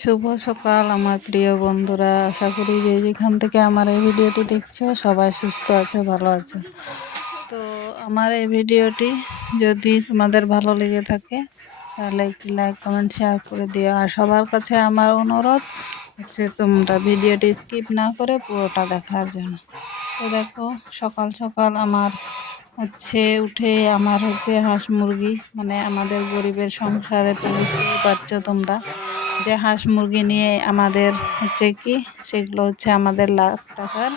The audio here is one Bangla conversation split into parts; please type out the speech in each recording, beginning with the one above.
শুভ সকাল আমার প্রিয় বন্ধুরা, আশা করি যে যেখান থেকে আমার এই ভিডিওটি দেখছো সবাই সুস্থ আছো, ভালো আছো। তো আমার এই ভিডিওটি যদি তোমাদের ভালো লেগে থাকে তাহলে একটু লাইক কমেন্ট শেয়ার করে দিও। আর সবার কাছে আমার অনুরোধ হচ্ছে তোমরা ভিডিওটি স্কিপ না করে পুরোটা দেখার জন্য। তো দেখো, সকাল সকাল আমার উঠে আমার হাঁস মুরগি, মানে আমাদের গরিবের সংসারে তো বুঝতেই পারছো তোমরা যে হাঁস মুরগি নিয়ে আমাদের কি সেগুলো আমাদের লাখ টাকার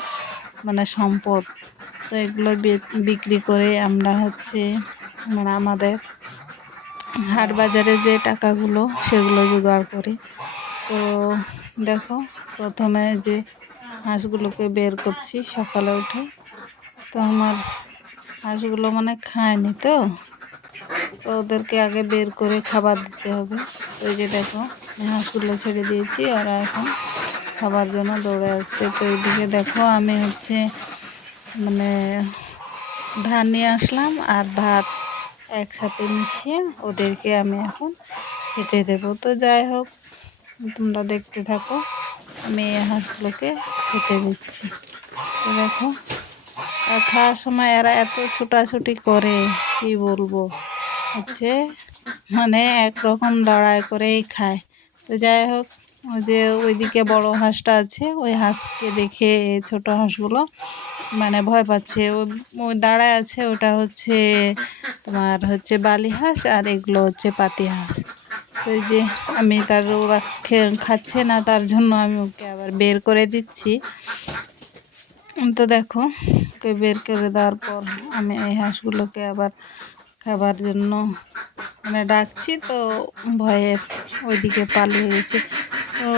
মানে সম্পদ। তো এগুলো বিক্রি করে আমরা মানে আমাদের হাট বাজারে যে টাকাগুলো সেগুলো জোগাড় করি। তো দেখো, প্রথমে যে হাঁসগুলোকে বের করছি সকালে উঠে। তো আমার হাঁসগুলো মানে খায়নি, তো ওদেরকে আগে বের করে খাবার দিতে হবে। তো এই যে দেখো, হাঁসগুলো ছেড়ে দিয়েছি, ওরা এখন খাবার জন্য দৌড়ে আসছে। তো এইদিকে দেখো, আমি মানে ধান নিয়ে আসলাম আর ভাত একসাথে মিশিয়ে ওদেরকে আমি এখন খেতে দেবো। তো যাই হোক, তোমরা দেখতে থাকো, আমি এই হাঁসগুলোকে খেতে দিচ্ছি। তো দেখো, আর খাওয়ার সময় এরা এত ছোটাছুটি করে কি বলবো, মানে একরকম লড়াই করেই খায়। তো যাই হোক, ওইদিকে বড় হাঁসটা আছে, ওই হাঁসকে দেখে ছোট হাঁসগুলো মানে ভয় পাচ্ছে। ওই দাঁড়ায় আছে, ওটা তোমার বালি হাঁস, আর এগুলো পাতি হাঁস। তো এই যে আমি ওরা খাচ্ছে না, তার জন্য আমি ওকে আবার বের করে দিচ্ছি। তো দেখো, ওকে বের করে দেওয়ার পর আমি এই হাঁসগুলোকে আবার খাবার জন্য মানে ডাকছি। তো ভয়ে ওইদিকে পালিয়ে গেছে। তো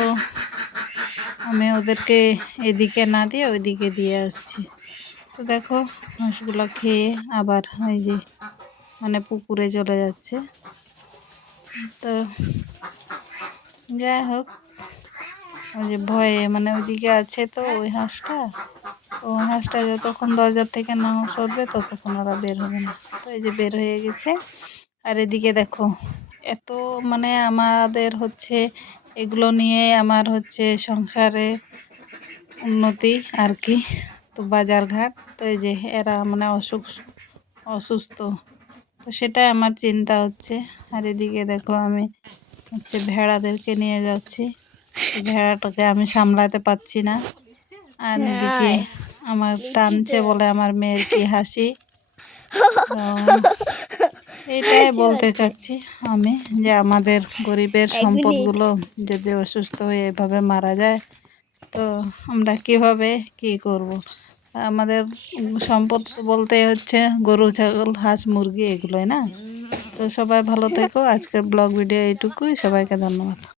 আমি ওদেরকে এদিকে না দিয়ে ওইদিকে দিয়ে আসছি। তো দেখো, হাঁসগুলো খেয়ে আবার মানে পুকুরে চলে যাচ্ছে। তো যাই হোক, ভয়ে মানে ওইদিকে আছে, তো ওই হাঁসটা যতক্ষণ দরজার থেকে না সরবে ততক্ষণ ওরা বের হবে না। তো এই যে বের হয়ে গেছে। আর এদিকে দেখো, এত মানে আমাদের এগুলো নিয়ে আমার সংসারে উন্নতি আর কি। তো বাজারঘাট, তো এই যে এরা মানে অসুস্থ, তো সেটাই আমার চিন্তা হচ্ছে। আর এদিকে দেখো, আমি ভেড়াদেরকে নিয়ে যাচ্ছি। ভেড়াটাকে আমি সামলাতে পারছি না। আর এদিকে আমার টানছে বলে আমার মেয়ের কি হাসি। এটাই বলতে চাচ্ছি আমি, যে আমাদের গরিবের সম্পদগুলো যদি অসুস্থ হয়ে এভাবে মারা যায়, তো আমরা কিভাবে কি করব। আমাদের সম্পদ বলতে গরু, ছাগল, হাঁস, মুরগি, এগুলোই না। তো সবাই ভালো থেকো। আজকের ব্লগ ভিডিও এইটুকুই। সবাইকে ধন্যবাদ।